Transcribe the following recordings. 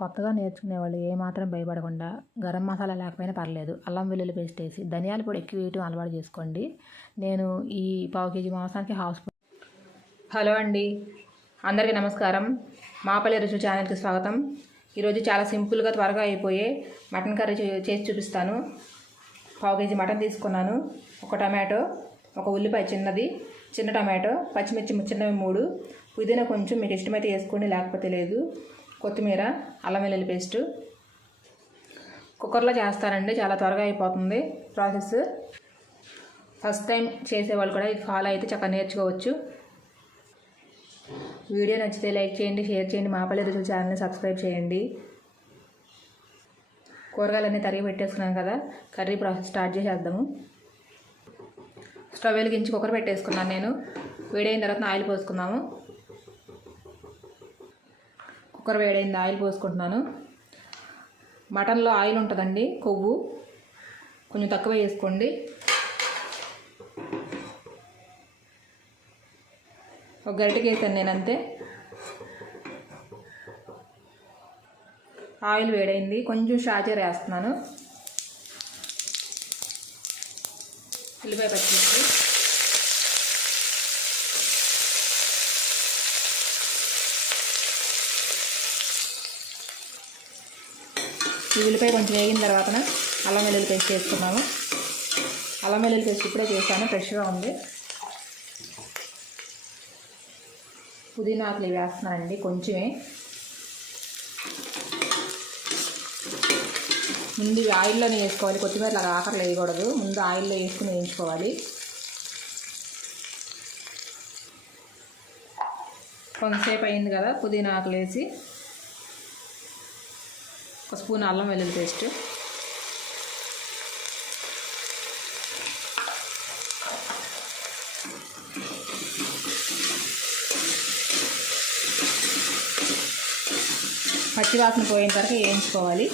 కొత్తగా నేర్చుకునేవాళ్ళు ఏమాత్రం భయపడకుండా గరం మసాలా లేకపోయినా పర్లేదు అల్లం వెల్లుల్లి పేస్ట్ వేసి ధనియాల పొడి ఎక్కువ వేయటం అలవాటు చేసుకోండి. నేను ఈ పావు కేజీ మాంసానికి హాఫ్ స్పూన్. హలో అండి, అందరికీ నమస్కారం. మాపల్లి రుచి ఛానల్కి స్వాగతం. ఈరోజు చాలా సింపుల్గా త్వరగా అయిపోయే మటన్ కర్రీ చేసి చూపిస్తాను. పావు కేజీ మటన్ తీసుకున్నాను, ఒక టమాటో, ఒక ఉల్లిపాయ చిన్న టమాటో, పచ్చిమిర్చి చిన్నవి 3, పుదీనా కొంచెం మీకు ఇష్టమైతే వేసుకోండి, లేకపోతే లేదు, కొత్తిమీర, అల్లం వెల్లుల్లి పేస్టు. కుక్కర్లో చేస్తానండి, చాలా త్వరగా అయిపోతుంది ప్రాసెస్. ఫస్ట్ టైం చేసేవాళ్ళు కూడా ఇది ఫాలో అయితే చక్కగా నేర్చుకోవచ్చు. వీడియో నచ్చితే లైక్ చేయండి, షేర్ చేయండి, మాపల్లి రుచుల ఛానల్ని సబ్స్క్రైబ్ చేయండి. కూరగాయలన్నీ తరిగి పెట్టేసుకున్నాను కదా, కర్రీ ప్రాసెస్ స్టార్ట్ చేసేద్దాము. స్టవ్ వెలిగించి కుక్కర్ పెట్టేసుకున్నాను నేను. వేడైన తర్వాత ఆయిల్ పోసుకుందాము. కుక్కర్ వేడైంది, ఆయిల్ పోసుకుంటున్నాను. మటన్లో ఆయిల్ ఉంటుందండి, కొవ్వు కొంచెం తక్కువ వేసుకోండి. ఒక గరిటెకి వేసాను నేను అంతే. ఆయిల్ వేడైంది, కొంచెం షాజీరా వేస్తున్నాను. ఉల్లిపాయ పచ్చిమిర్చి, ఈ ఉల్లిపాయ కొంచెం వేగిన తర్వాత అల్లం వెల్లుల్లి పేస్ట్ వేసుకున్నాము. అల్లం వెల్లుల్లి పేస్ట్ ఇప్పుడే చేశాను, ఫ్రెష్గా ఉంది. పుదీనా ఆకులు ఇవి వేస్తున్నానండి, కొంచెమే. ముందు ఆయిల్లోనే వేసుకోవాలి, కొత్తిమీర లాగా ఆఖరిలో వేయకూడదు, ముందు ఆయిల్లో వేసుకుని వేయించుకోవాలి. కొంతసేపు అయింది కదా, పుదీనా ఆకులు వేసి ఒక స్పూన్ అల్లం వెల్లుల్లి పేస్ట్, పచ్చివాసన పోయిన తర్వాత వేయించుకోవాలి.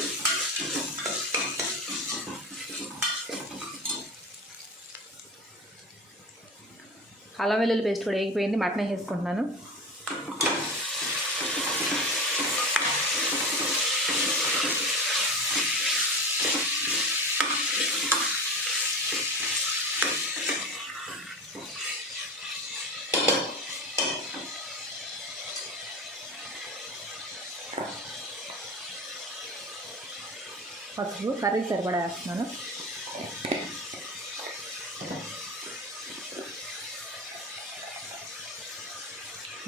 అల్లం వెల్లుల్లి పేస్ట్ కూడా వేగిపోయింది, మటన్ వేసుకుంటున్నాను. పసుపు కర్రీ సరిపడా వేస్తున్నాను.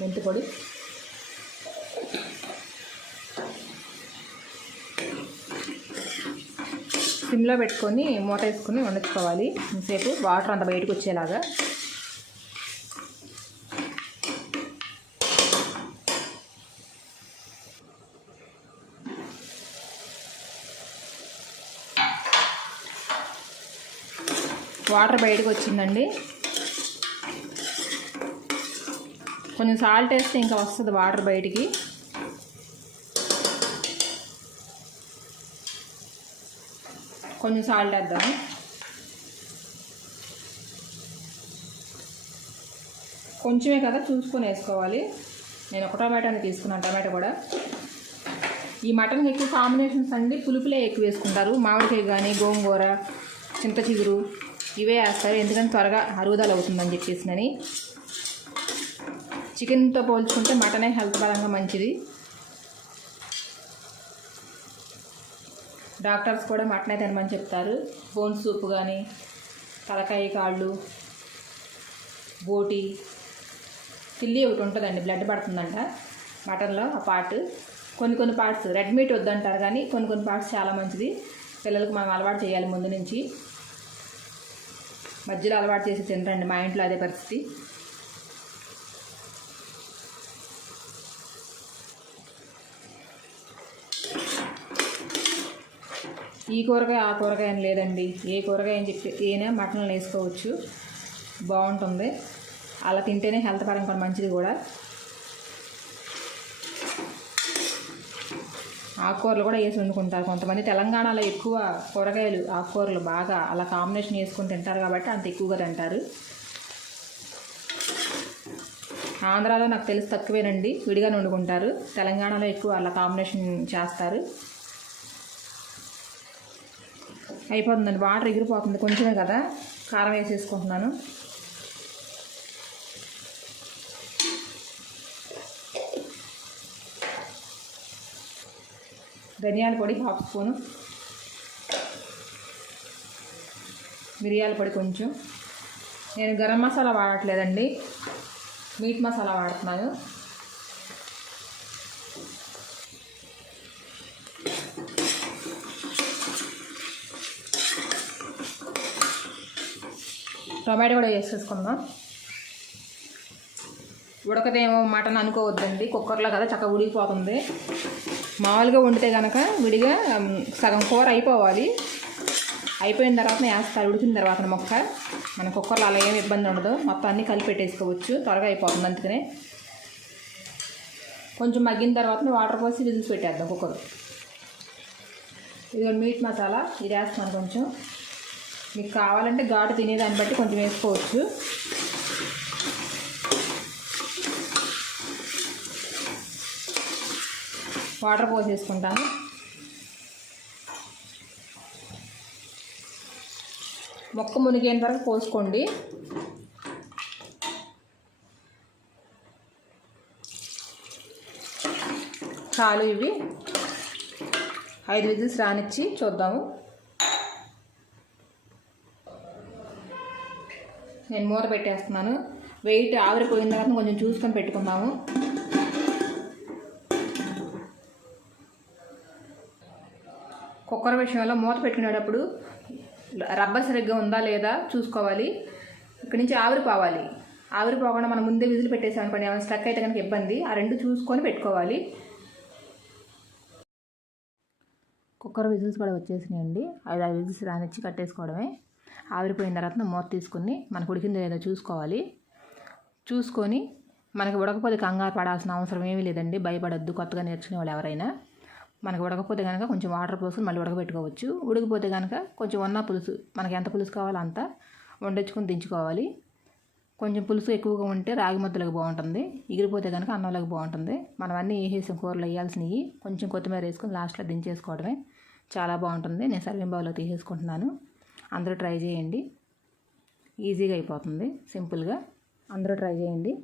మెంతి పొడి, సిమ్లో పెట్టుకొని మూత వేసుకొని వండుకోవాలి ఇంతసేపు, వాటర్ అంతా బయటకు వచ్చేలాగా. వాటర్ బయటకు వచ్చిందండి, కొంచెం సాల్ట్ వేస్తే ఇంకా వస్తుంది వాటర్ బయటికి. కొంచెం సాల్ట్ వేద్దాము. కొంచెమే కదా, చూసుకొని వేసుకోవాలి. నేను ఒక టమాటాని తీసుకున్నాను, టమాటా కూడా. ఈ మటన్కి ఎక్కువ కాంబినేషన్స్ అండి, పులుపులే ఎక్కువ వేసుకుంటారు. మామిడికాయ కానీ, గోంగూర, చింత చిగురు ఇవే వేస్తారు, ఎందుకంటే త్వరగా అరుగుదల అవుతుందని చెప్పేసి. చికెన్తో పోల్చుకుంటే మటనే హెల్త్ పరంగా మంచిది. డాక్టర్స్ కూడా మటనే తినమని చెప్తారు. బోన్ సూప్ కానీ, తలకాయ కాళ్ళు, బోటి, చిల్లీ ఒకటి ఉంటుందండి, బ్లడ్ పడుతుందంట మటన్లో. ఆ పార్ట్, కొన్ని పార్ట్స్ రెడ్ మీట్ వద్దంటారు, కానీ కొన్ని పార్ట్స్ చాలా మంచిది. పిల్లలకు మనం అలవాటు చేయాలి ముందు నుంచి. మధ్యలో అలవాటు చేసి తినరండి, మా ఇంట్లో అదే పరిస్థితి. ఈ కూరగాయ ఆ కూరగాయ అని లేదండి, ఏ కూరగాయ అని చెప్పి ఏనా మటన్లో వేసుకోవచ్చు, బాగుంటుంది. అలా తింటేనే హెల్త్ పరంగా మంచిది కూడా. ఆకుకూరలు కూడా వేసి వండుకుంటారు కొంతమంది. తెలంగాణలో ఎక్కువ కూరగాయలు, ఆకుకూరలు బాగా అలా కాంబినేషన్ వేసుకొని తింటారు కాబట్టి అంత ఎక్కువగా తింటారు. ఆంధ్రాలో నాకు తెలిసి తక్కువేనండి, విడిగానే వండుకుంటారు. తెలంగాణలో ఎక్కువ అలా కాంబినేషన్ చేస్తారు. అయిపోతుందండి, వాటర్ ఎగిరిపోతుంది, కొంచెమే కదా. కారం వేసేసుకుంటున్నాను. ధనియాల పొడి 1/2 స్పూను, మిరియాల పొడి కొంచెం. నేను గరం మసాలా వాడట్లేదండి, మీట్ మసాలా వాడుతున్నాను. టొమాటో కూడా వేసేసుకుందాం. ఉడకదేమో మటన్ అనుకోవద్దండి, కుక్కర్లో కదా చక్కగా ఉడికిపోతుంది. మామూలుగా వండితే కనుక విడిగా సగం కూర అయిపోవాలి, అయిపోయిన తర్వాత వేస్తారు. ఉడికిన తర్వాత మొక్క మన కుక్కర్లో అలా ఏమి ఇబ్బంది ఉండదు, మొత్తం అన్నీ కలిపి పెట్టేసుకోవచ్చు, త్వరగా అయిపోతుంది. అందుకనే కొంచెం మగ్గిన తర్వాత వాటర్ పోసి విజిల్స్ పెట్టేద్దాం కుక్కర్. ఇది మీట్ మసాలా ఇది వేస్తున్నాను కొంచెం. మీకు కావాలంటే ఘాటు తినేదాన్ని బట్టి కొంచెం వేసుకోవచ్చు. వాటర్ పోసేసుకుంటాను. మొక్క మునిగేంత వరకు పోసుకోండి. చాలు, ఇవి 5 విజిల్స్ రానిచ్చి చూద్దాము. నేను మూత పెట్టేస్తున్నాను. వెయిట్ ఆవిరిపోయిన తర్వాత కొంచెం చూసుకొని పెట్టుకుందాము. కుక్కర్ విషయంలో మూత పెట్టుకునేటప్పుడు రబ్బర్ సరిగ్గా ఉందా లేదా చూసుకోవాలి. ఇక్కడి నుంచి ఆవిరిపోవాలి. ఆవిరిపోకుండా మనం ముందే విజిల్ పెట్టేసామనుకోండి, ఏమైనా స్ట్రక్ అయితే కనుక ఇబ్బంది. ఆ రెండు చూసుకొని పెట్టుకోవాలి. కుక్కర్ విజిల్స్ కూడా వచ్చేసినాయండి. 5 విజిల్స్ రానిచ్చి కట్టేసుకోవడమే. ఆవిరిపోయిన తర్వాత మూత తీసుకుని మనకు ఉడికిందో లేదో చూసుకోవాలి. చూసుకొని మనకి ఉడకపోతే కంగారు పడాల్సిన అవసరం ఏమీ లేదండి, భయపడద్దు. కొత్తగా నేర్చుకునే వాళ్ళు ఎవరైనా మనకు ఉడకపోతే కనుక కొంచెం వాటర్ పోసుకొని మళ్ళీ ఉడకబెట్టుకోవచ్చు. ఉడికిపోతే కనుక కొంచెం ఉన్న పులుసు, మనకి ఎంత పులుసు కావాలో అంత వండించుకొని దించుకోవాలి. కొంచెం పులుసు ఎక్కువగా ఉంటే రాగి ముద్దలకు బాగుంటుంది, ఎగిరిపోతే కనుక అన్నంలోకి బాగుంటుంది. మనం అన్నీ వేసేసాం, కూరలో వేయాల్సినవి. కొంచెం కొత్తిమీర వేసుకొని లాస్ట్లో దించేసుకోవడమే, చాలా బాగుంటుంది. నేను సర్వింగ్ బౌల్లో తీసేసుకుంటున్నాను. అందరూ ట్రై చేయండి, ఈజీగా అయిపోతుంది, సింపుల్గా. అందరూ ట్రై చేయండి.